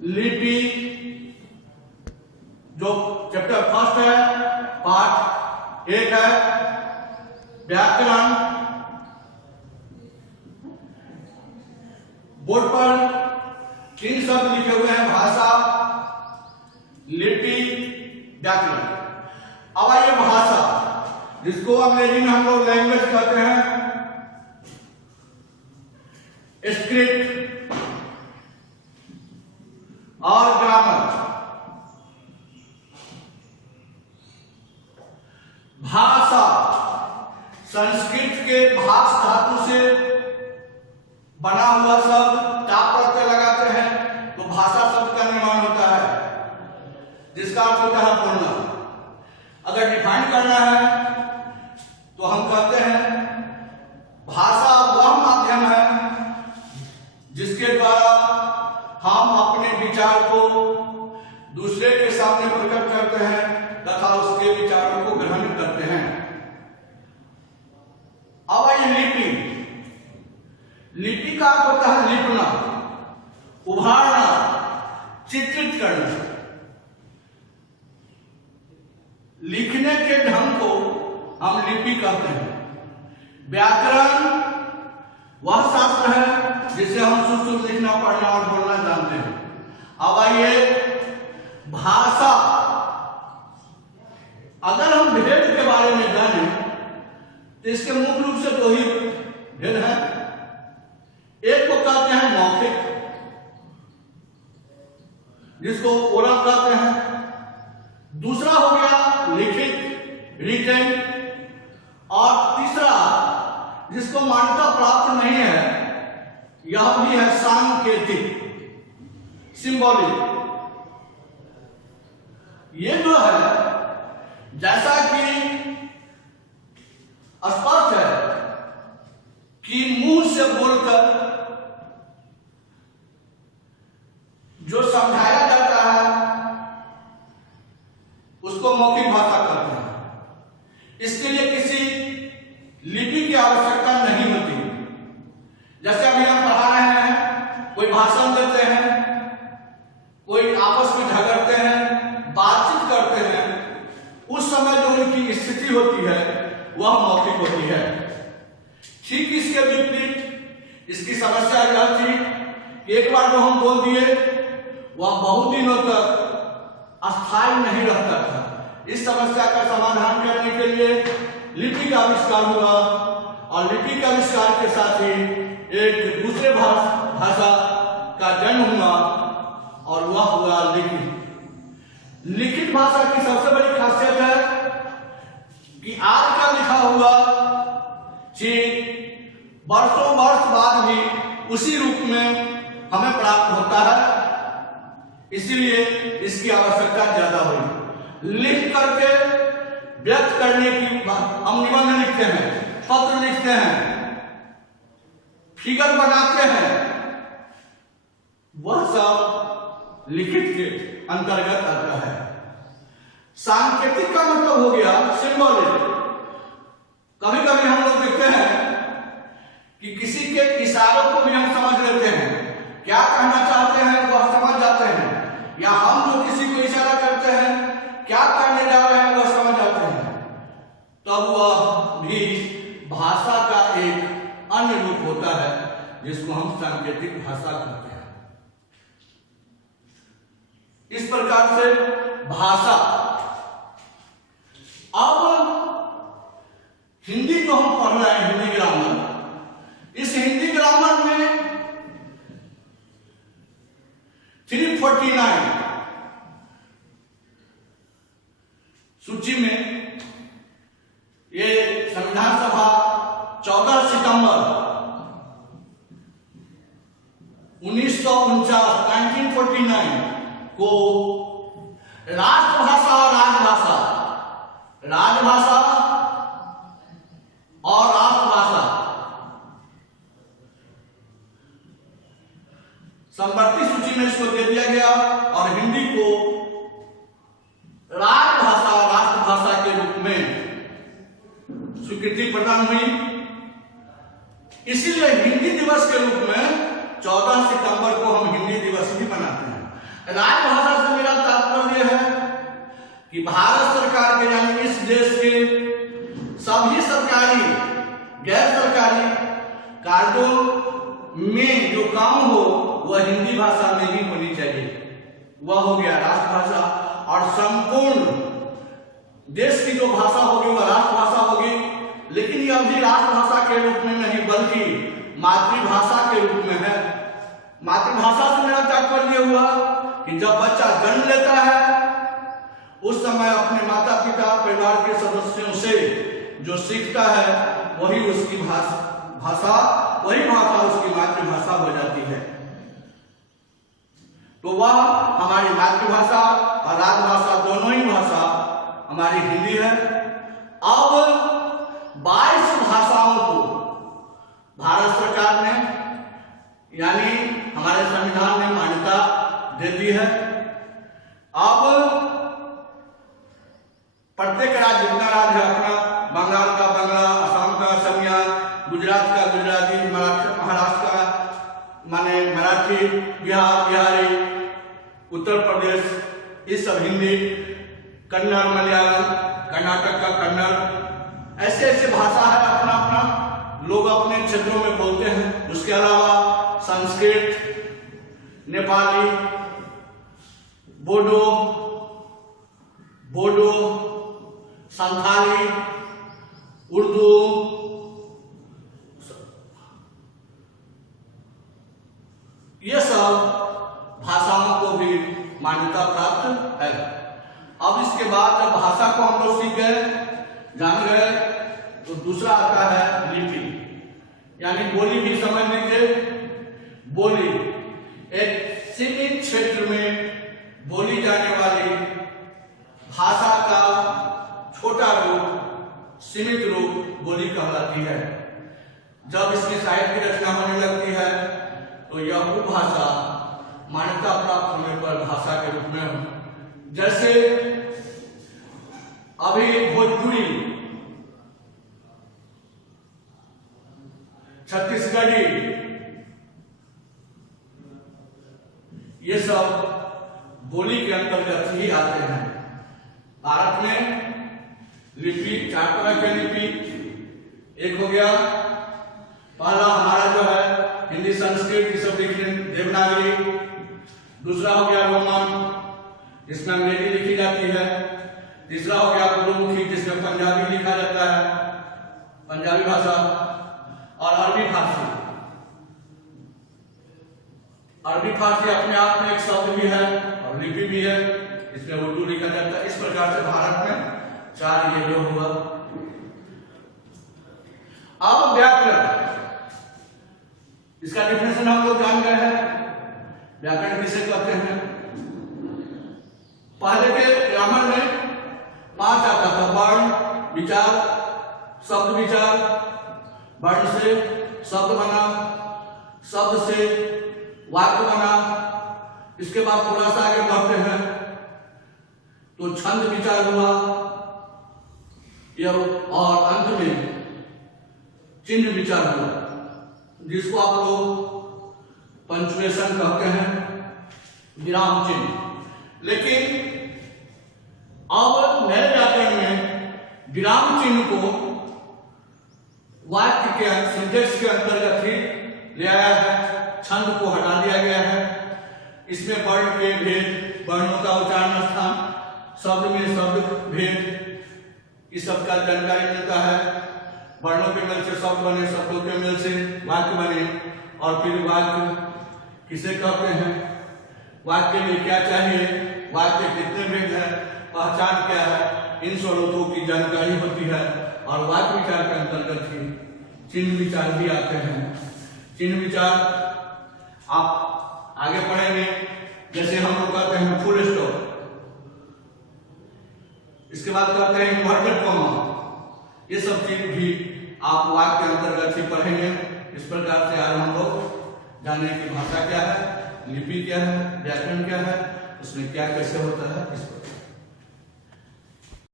लिपि जो chapter first है, पार्ट 1 है व्याकरण। बोर्ड पर 3 शब्द लिखे हुए हैं, भाषा, लिपि, व्याकरण। अब आइए भाषा, जिसको अंग्रेजी में हम लोग लैंग्वेज कहते हैं, स्क्रिप्ट और ग्रामर। भाषा संस्कृत के भाष धातु से बना हुआ शब्द, टाप प्रत्यय लगाते हैं तो भाषा शब्द का निर्माण होता है, जिसका अर्थ होता है बोलना। अगर डिफाइन करना है तो हम कहते हैं भाषा वह माध्यम है जिसके द्वारा हम अपने विचार को दूसरे के सामने प्रकट करते हैं तथा उसके विचारों को ग्रहण करते हैं। अब आइए लिपि। लिपि का अर्थ होता है लिपना, उभारना, चित्रित करना। लिखने के ढंग को हम लिपि कहते हैं। व्याकरण वह शास्त्र है जिसे हम शुद्ध लिखना, पढ़ना और बोलना जानते हैं। अब आइए भाषा। अगर हम भेद के बारे में जाने तो इसके मुख्य रूप से 2 ही भेद हैं। एक को कहते हैं मौखिक, जिसको ओरल कहते हैं। दूसरा हो गया लिखित, रिटन। और तीसरा जिसको मान्यता प्राप्त नहीं है, यह भी है सांकेतिक, सिंबॉलिक। ये जो है, जैसा कि स्पष्ट है कि मुंह से बोलकर जो समझाया जाता है उसको मौखिक भाषा कहते हैं। इसके लिए किसी लिपि की आवश्यकता नहीं होती। जैसे अभी हम पढ़ा रहे हैं, कोई भाषण देते हैं, कोई आपस में झगड़ते हैं, बातचीत करते हैं, उस समय जो उनकी स्थिति होती है वह मौखिक होती है। ठीक इसके विपरीत इसकी समस्या यह थी कि एक बार जो हम बोल दिए वह बहुत दिनों तक अस्थायी नहीं रहता था। इस समस्या का समाधान करने के लिए लिपि का आविष्कार हुआ और लिपि के आविष्कार के साथ ही एक दूसरे भाषा का जन्म हुआ और वह हुआ लिखित। लिखित भाषा की सबसे बड़ी खासियत है कि आज का लिखा हुआ चीज वर्षों वर्ष बाद भी उसी रूप में हमें प्राप्त होता है। इसीलिए इसकी आवश्यकता ज्यादा हुई। लिख करके व्यक्त करने की हम निबंध लिखते हैं, पत्र लिखते हैं, फिगर बनाते हैं, वह सब लिखित के अंतर्गत आता है। सांकेतिक का मतलब हो गया सिंबॉलिक। कभी कभी हम लोग देखते हैं कि किसी के इशारों को भी हम समझ लेते हैं, क्या कहना चाहते हैं वह समझ जाते हैं, या हम जो किसी को इशारा करते हैं क्या करने जा रहे हैं वह समझ जाते हैं। तब वह भी भाषा का एक अन्य रूप होता है जिसको हम सांकेतिक भाषा कहते हैं। इस प्रकार से भाषा। अब हिंदी जो हम पढ़ रहे हैं, हिंदी ग्रामर, इस हिंदी ग्रामर में 349 सूची में ये संविधान सभा 14 सितंबर 1949 को राजभाषा और राष्ट्रभाषा संवर्ती सूची में इसको दे दिया गया और हिंदी को राजभाषा और राष्ट्रभाषा के रूप में स्वीकृति प्रदान हुई। इसीलिए हिंदी दिवस के रूप में 14 सितंबर को हम हिंदी दिवस भी मनाते हैं। राजभाषा से मेरा तात्पर्य है कि भारत सरकार के यानी इस देश के सभी सरकारी गैर सरकारी कार्यों में जो काम हो वह हिंदी भाषा में ही होनी चाहिए। वह हो गया राष्ट्रभाषा। और संपूर्ण देश की जो भाषा होगी वह राष्ट्रभाषा होगी, लेकिन यह भी राष्ट्रभाषा के रूप में नहीं बल्कि मातृभाषा के रूप में है। मातृभाषा से मेरा तात्पर्य हुआ कि जब बच्चा जन्म लेता है उस समय अपने माता पिता परिवार के सदस्यों से जो सीखता है वही उसकी भाषा वही भाषा उसकी मातृभाषा हो जाती है। तो वह हमारी मातृभाषा और राजभाषा दोनों ही भाषा हमारी हिंदी है। अब 22 भाषाओं को भारत सरकार ने यानी हमारे संविधान में मान्यता देती है। अब प्रत्येक राज्य जितना राज्य है अपना, बंगाल का बंगला, असम का असमिया, गुजरात का गुजराती, महाराष्ट्र का माने मराठी, बिहार बिहारी, उत्तर प्रदेश ये सब हिंदी, कन्नड़ मलयालम, कर्नाटक का कन्नड़, ऐसे ऐसे भाषा है अपना अपना लोग अपने क्षेत्रों में बोलते हैं। उसके अलावा संस्कृत, नेपाली, बोडो, संथाली, उर्दू, ये सब भाषाओं को भी मान्यता प्राप्त है। अब इसके बाद जब भाषा को हम लोग सीख गए, जान गए, तो दूसरा आता है लिपि यानी बोली भी समझ लीजिए। बोली एक सीमित क्षेत्र में बोली जाने वाली भाषा का छोटा रूप, सीमित रूप बोली कहलाती है। जब इसकी साहित्य की रचना होने लगती है तो यह उपभाषा मान्यता प्राप्त होने पर भाषा के रूप में, जैसे अभी भोजपुरी, छत्तीसगढ़ी, ये सब बोली के अंतर्गत ही आते हैं। भारत में लिपि 4 तरह के लिपि, एक हो गया पहला हमारा जो है हिंदी संस्कृत की सब लिखने देवनागरी, दूसरा हो गया रोमन जिसमें अंग्रेजी लिखी जाती है, तीसरा हो गया गुरुमुखी जिसमें पंजाबी लिखा जाता है, पंजाबी भाषा, और अरबी फारसी। अरबी फारसी अपने आप में एक शब्द भी है और लिपि भी है, इसमें उर्दू लिखा जाता है। इस प्रकार से भारत में 4 ये जो हुआ। अब व्याकरण, इसका डिफिनेशन हम लोग जान गए हैं। व्याकरण किसे कहते हैं? पहले के ग्रामर में 5 आता था, वर्ण, विचार, शब्द विचार, वर्ण से शब्द बना, शब्द से वाक्य बना। इसके बाद थोड़ा सा आगे बढ़ते हैं तो छंद विचार हुआ, और अंत में चिन्ह विचार हुआ, जिसको आप लोग पंचुएशन कहते हैं, विराम चिन्ह। लेकिन अब नए व्याकरण में विराम चिन्ह को वाक्य के सिंटेक्स के अंतर्गत ही ले आया है, छंद को हटा दिया गया है। इसमें वर्ण के भेद, वर्णों का उच्चारण स्थान, शब्द में शब्द भेद, इस सब का जानकारी मिलता है। वर्णों के मेल से शब्द बने, शब्दों के मेल से वाक्य बने, और फिर वाक्य किसे कहते हैं, वाक्य में क्या चाहिए, वाक्य कितने भेद है, पहचान क्या है, इन स्वरूपों की जानकारी होती है। और वाक्य विचार के अंतर्गत ही चिन्ह विचार भी आते हैं। चिन्ह विचार आप आगे पढ़ेंगे, जैसे हम लोग कहते हैं फुल स्टॉप, इसके बाद कहते हैं इन्वर्टेड कॉमा, ये सब चीज भी आप वाक्य के अंतर्गत ही पढ़ेंगे। इस प्रकार से आज हम लोग जाने की भाषा क्या है, लिपि क्या है, व्याकरण क्या है, उसमें क्या कैसे होता है, इस